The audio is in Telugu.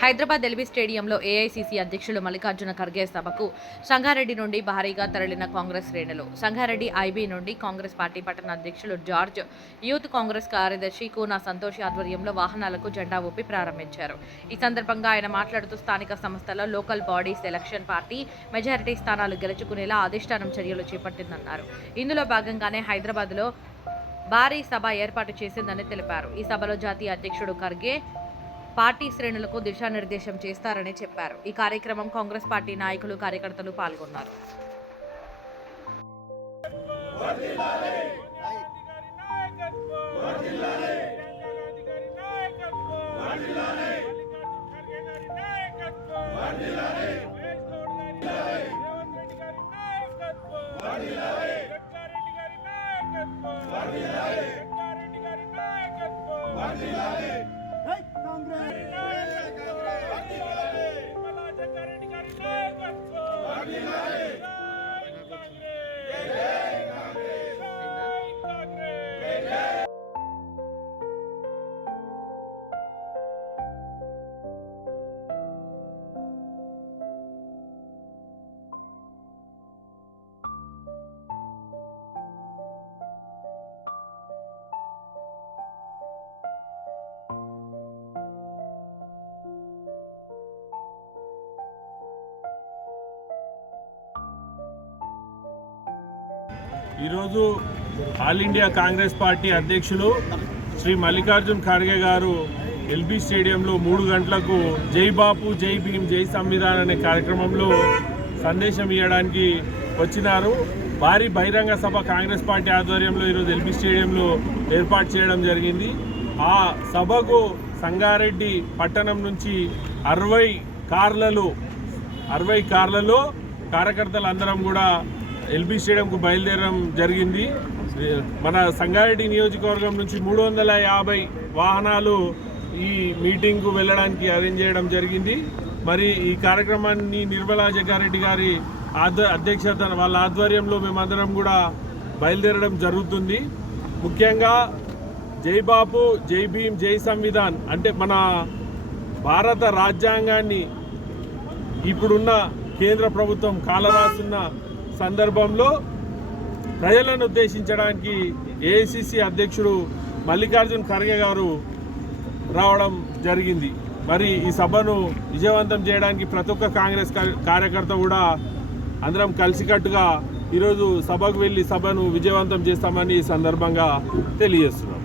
హైదరాబాద్ ఎల్బీ స్టేడియంలో ఏఐసీసీ అధ్యక్షులు మల్లికార్జున ఖర్గే సభకు సంగారెడ్డి నుండి భారీగా తరలిన కాంగ్రెస్ శ్రేణులు. సంగారెడ్డి ఐబీ నుండి కాంగ్రెస్ పార్టీ పట్టణ అధ్యక్షులు జార్జ్ యూత్ కాంగ్రెస్ కార్యదర్శి కూనా సంతోష్ ఆధ్వర్యంలో వాహనాలకు జెండా ఊపి ప్రారంభించారు. ఈ సందర్భంగా ఆయన మాట్లాడుతూ స్థానిక సంస్థల local bodies election party majority స్థానాలు గెలుచుకునేలా అధిష్టానం చర్యలు చేపట్టిందన్నారు. ఇందులో భాగంగానే హైదరాబాద్లో భారీ సభ ఏర్పాటు చేసిందని తెలిపారు. ఈ సభలో జాతీయ అధ్యక్షుడు ఖర్గే పార్టీ శ్రేణులకు దిశానిర్దేశం చేస్తారని చెప్పారు ఈ కార్యక్రమం కాంగ్రెస్ పార్టీ నాయకులు కార్యకర్తలు పాల్గొన్నారు Yeah. ఈరోజు ఆల్ ఇండియా కాంగ్రెస్ పార్టీ అధ్యక్షులు శ్రీ మల్లికార్జున్ ఖార్గే గారు ఎల్బీ స్టేడియంలో మూడు గంటలకు జై బాపు జై భీమ్ జై సంవిధాన్ అనే కార్యక్రమంలో సందేశం ఇవ్వడానికి వచ్చినారు. భారీ బహిరంగ సభ కాంగ్రెస్ పార్టీ ఆధ్వర్యంలో ఈరోజు ఎల్బీ స్టేడియంలో ఏర్పాటు చేయడం జరిగింది. ఆ సభకు సంగారెడ్డి పట్టణం నుంచి అరవై కార్లలో అరవై కార్లలో కార్యకర్తలు అందరం కూడా ఎల్బీ స్టేడియంకు బయలుదేరడం జరిగింది. మన సంగారెడ్డి నియోజకవర్గం నుంచి మూడు వందల యాభై వాహనాలు ఈ మీటింగ్కు వెళ్ళడానికి అరేంజ్ చేయడం జరిగింది. మరి ఈ కార్యక్రమాన్ని నిర్మలా జగ్గారెడ్డి గారి అధ్యక్షత వాళ్ళ ఆధ్వర్యంలో మేమందరం కూడా బయలుదేరడం జరుగుతుంది. ముఖ్యంగా జై బాపు జై భీమ్ జై సంవిధాన్ అంటే మన భారత రాజ్యాంగాన్ని ఇప్పుడున్న కేంద్ర ప్రభుత్వం కాలరాస్తున్న సందర్భంలో ప్రజలను ఉద్దేశించడానికి ఏఐసిసి అధ్యక్షుడు మల్లికార్జున్ ఖర్గే గారు రావడం జరిగింది. మరి ఈ సభను విజయవంతం చేయడానికి ప్రతి ఒక్క కాంగ్రెస్ కార్యకర్త కూడా అందరం కలిసికట్టుగా ఈరోజు సభకు వెళ్ళి సభను విజయవంతం చేస్తామని ఈ సందర్భంగా తెలియజేస్తున్నాం.